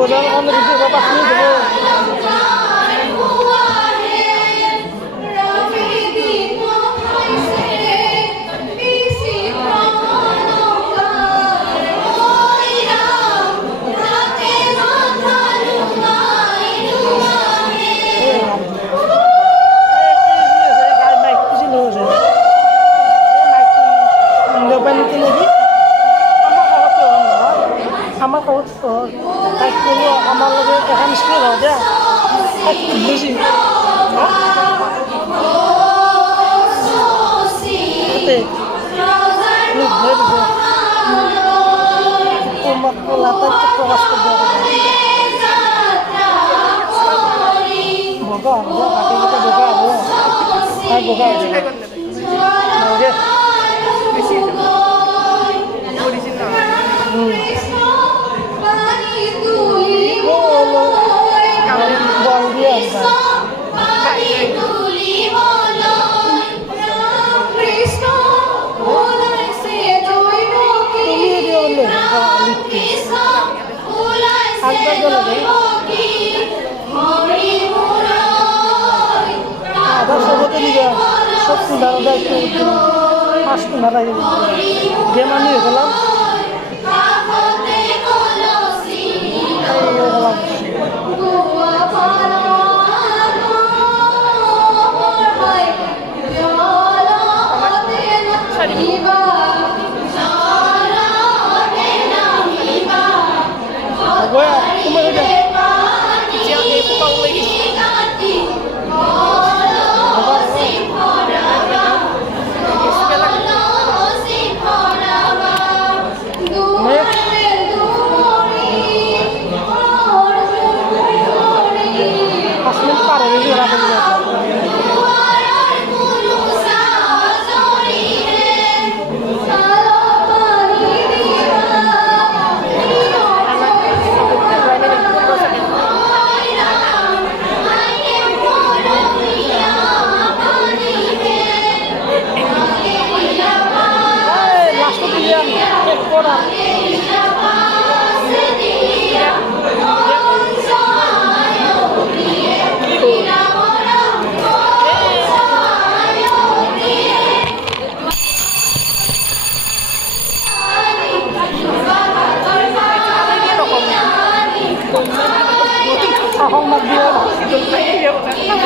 বোঝার অনেক কিছু বাবা শুনে দেবো আমার খবর তো তাই আমার লগে এখন স্কুল হও দিয়া বুঝি লাতার প্রকাশ করতে বোকা হাতে গেতে বোকা হবো আর বোকা বল দিয়ে আধার সবতে নিবে সত্যি দাঁড়া একটু 5 মিনিট আগে গেম আমি হয়ে গেলাম